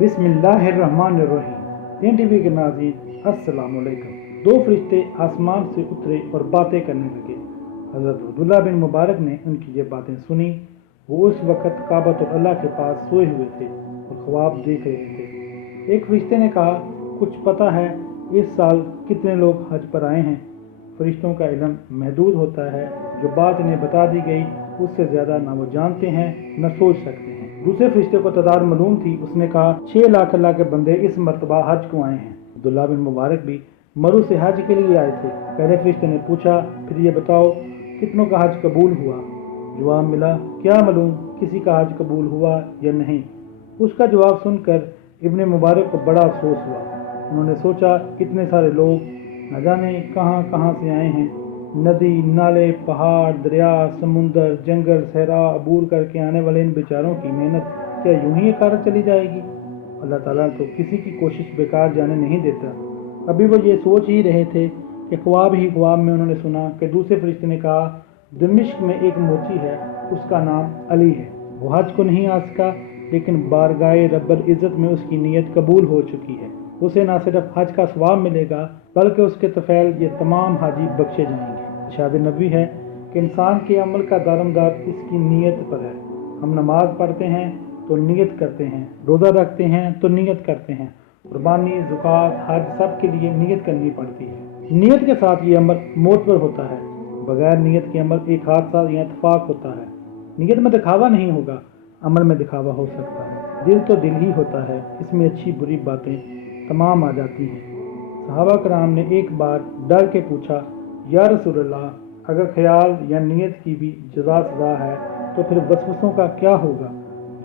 बिस्मिल्लाहिर्रहमानिर्रहीम। तीन टीवी के नाज़रीन अस्सलाम वालेकुम। दो फरिश्ते आसमान से उतरे और बातें करने लगे। हज़रत अब्दुल्लाह बिन मुबारक ने उनकी ये बातें सुनी। वो उस वक़्त काबतुल अल्लाह के पास सोए हुए थे और ख्वाब देख रहे थे। एक फरिश्ते ने कहा, कुछ पता है इस साल कितने लोग हज पर आए हैं? फरिश्तों का इल्म महदूद होता है, जो बात इन्हें बता दी गई उससे ज़्यादा ना वो जानते हैं न सोच सकते हैं। दूसरे फरिश्ते को तादाद मालूम थी। उसने कहा, 6 लाख अल्लाह के बंदे इस मरतबा हज को आए हैं। अब्दुल्लाह बिन मुबारक भी मरू से हज के लिए आए थे। पहले फरिश्ते ने पूछा, फिर ये बताओ कितनों का हज कबूल हुआ? जवाब मिला, क्या मालूम किसी का हज कबूल हुआ या नहीं। उसका जवाब सुनकर इब्ने मुबारक को बड़ा अफसोस हुआ। उन्होंने सोचा, इतने सारे लोग न जाने कहाँ कहाँ से आए हैं। नदी नाले पहाड़ दरिया समुंदर जंगल सहरा अबूर करके आने वाले इन बेचारों की मेहनत क्या यूं ही कारत चली जाएगी? अल्लाह ताला तो किसी की कोशिश बेकार जाने नहीं देता। अभी वो ये सोच ही रहे थे कि ख्वाब ही ख्वाब में उन्होंने सुना कि दूसरे फरिश्ते ने कहा, दमिश्क में एक मोची है, उसका नाम अली है। वो हज को नहीं आ सका, लेकिन बारगाए रब्बुल इज़्ज़त में उसकी नीयत कबूल हो चुकी है। उसे न सिर्फ हज का सवाब मिलेगा, बल्कि उसके तफैल ये तमाम हाजी बख्शे जाएंगे। इरशाद नबी है कि इंसान के अमल का दारोमदार इसकी नीयत पर है। हम नमाज पढ़ते हैं तो नीयत करते हैं, रोज़ा रखते हैं तो नीयत करते हैं, कुर्बानी ज़कात हज सब के लिए नीयत करनी पड़ती है। नीयत के साथ ये अमल मोतबर होता है। बगैर नीयत के अमल एक हादसा या इत्तफाक होता है। नीयत में दिखावा नहीं होगा, अमल में दिखावा हो सकता है। दिल तो दिल ही होता है, इसमें अच्छी बुरी बातें तमाम आ जाती हैं। सहाबा कराम ने एक बार डर के पूछा, या रसूलल्लाह, अगर ख्याल या नीयत की भी जज़ा सज़ा है तो फिर वसवसों का क्या होगा?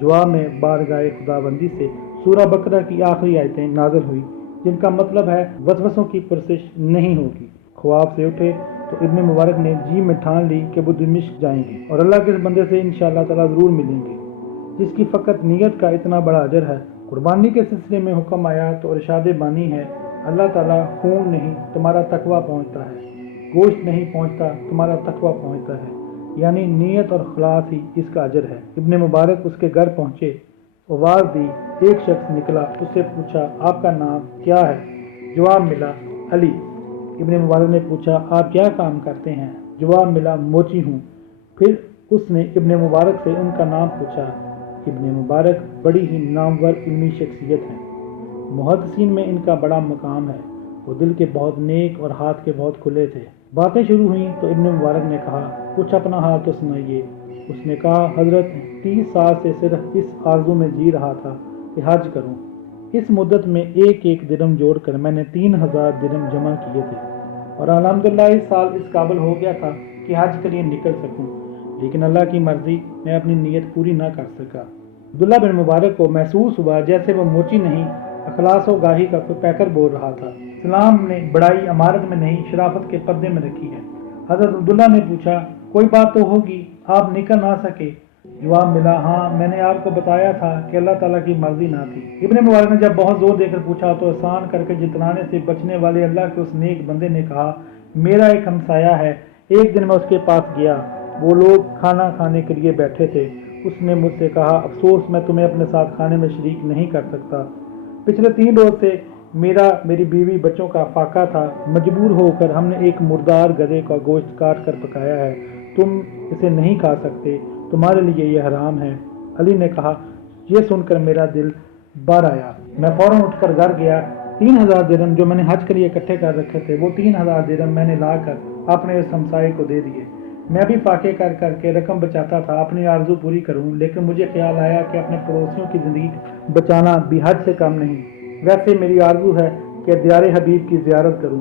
जवाब में बारगाह खुदाबंदी से सूरह बकरा की आखिरी आयतें नाज़िल हुई, जिनका मतलब है वसवसों की परसिश नहीं होगी। ख्वाब से उठे तो इब्ने मुबारक ने जी में ठान ली कि वो दमिश्क जाएंगे और अल्लाह के इस बंदे से इंशाअल्लाह ताला ज़रूर मिलेंगे, जिसकी फ़कत नीयत का इतना बड़ा अजर है। कुर्बानी के सिलसिले में हुक्म आया तो इरशाद बानी है, अल्लाह ताला खून नहीं तुम्हारा तकवा पहुँचता है, गोश्त नहीं पहुँचता तुम्हारा तकवा पहुँचता है, यानी नीयत और खलास ही इसका अजर है। इब्ने मुबारक उसके घर पहुँचे, आवाज़ दी, एक शख्स निकला, उससे पूछा, आपका नाम क्या है? जवाब मिला, अली। इब्ने मुबारक ने पूछा, आप क्या काम करते हैं? जवाब मिला, मोची हूँ। फिर उसने इब्ने मुबारक से उनका नाम पूछा। इब्ने मुबारक बड़ी ही नामवर इल्मी शख्सियत हैं। मुहद्दिसीन में इनका बड़ा मकाम है। वो दिल के बहुत नेक और हाथ के बहुत खुले थे। बातें शुरू हुई तो इब्ने मुबारक ने कहा, कुछ अपना हाल तो सुनाइए। उसने कहा, हज़रत 30 साल से सिर्फ इस आरज़ू में जी रहा था कि हज करूं। इस मुद्दत में एक एक दिरहम जोड़कर मैंने 3000 दिरहम जमा किए थे और अल्हम्दुलिल्लाह इस साल इस काबिल हो गया था कि हज के लिए निकल सकूं, लेकिन अल्लाह की मर्जी मैं अपनी नीयत पूरी ना कर सका। अब्दुल्लाह बिन मुबारक को महसूस हुआ जैसे वो मोची नहीं, अखलास व गाही का कोई पैकर बोल रहा था। इस्लाम ने बड़ाई अमारत में नहीं, शराफत के पर्दे में रखी है। हज़रत अब्दुल्लाह ने पूछा, कोई बात तो होगी, आप निकल ना सके? जवाब मिला, हाँ, मैंने आपको बताया था कि अल्लाह ताला की मर्जी ना थी। इब्ने मुबारक ने जब बहुत जोर देकर पूछा तो एहसान करके जितनाने से बचने वाले अल्लाह के उस नेक बंदे ने कहा, मेरा एक हमसाया है, एक दिन मैं उसके पास गया, वो लोग खाना खाने के लिए बैठे थे। उसने मुझसे कहा, अफसोस मैं तुम्हें अपने साथ खाने में शरीक नहीं कर सकता। पिछले 3 रोज से मेरी बीवी बच्चों का फाका था। मजबूर होकर हमने एक मुर्दार गधे का गोश्त काट कर पकाया है, तुम इसे नहीं खा सकते, तुम्हारे लिए यह हराम है। अली ने कहा, यह सुनकर मेरा दिल भर आया। मैं फौरन उठकर घर गया। 3000 दिरहम जो मैंने हज के लिए इकट्ठे कर रखे थे, वो 3000 दिरहम मैंने लाकर अपने उस हमसाये को दे दिए। मैं भी फाके कर करके रकम बचाता था, अपनी आरजू पूरी करूं, लेकिन मुझे ख्याल आया कि अपने पड़ोसियों की ज़िंदगी बचाना भी हज से कम नहीं। वैसे मेरी आरजू है कि दियारे हबीब की ज़ियारत करूं।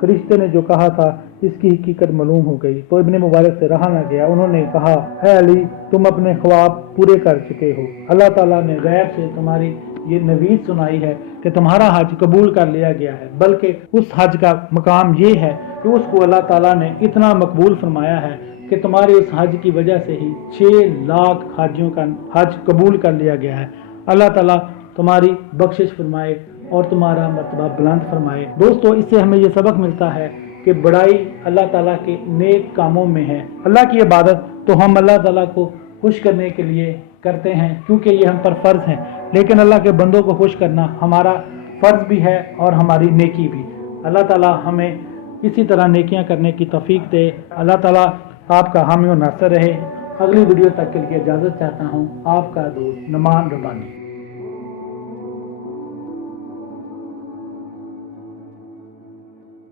फरिश्ते ने जो कहा था इसकी हकीकत मालूम हो गई तो इब्ने मुबारक से रहा न गया। उन्होंने कहा, है अली, तुम अपने ख्वाब पूरे कर चुके हो। अल्लाह ताला ने गैब से तुम्हारी ये नवीद सुनाई है कि तुम्हारा हज कबूल कर लिया गया है। बल्कि उस हज का मकाम ये है कि उसको अल्लाह ताला ने इतना मकबूल फरमाया है कि तुम्हारे उस हज की वजह से ही 6 लाख हाजियों का हज कबूल कर लिया गया है। अल्लाह ताला तुम्हारी बख्शिश फरमाए और तुम्हारा मर्तबा बुलंद फरमाए। दोस्तों, इससे हमें ये सबक मिलता है कि बड़ाई अल्लाह ताला के नेक कामों में है। अल्लाह की इबादत तो हम अल्लाह ताला को खुश करने के लिए کرتے ہیں کیونکہ یہ ہم پر فرض ہیں، لیکن اللہ کے بندوں کو خوش کرنا ہمارا فرض بھی ہے اور ہماری نیکی بھی۔ اللہ تعالی ہمیں اسی طرح نیکیاں کرنے کی توفیق دے۔ اللہ تعالی آپ کا حامی و ناصر رہے۔ اگلی ویڈیو تک کے لیے اجازت چاہتا ہوں، آپ کا دوست نعمان ربانی۔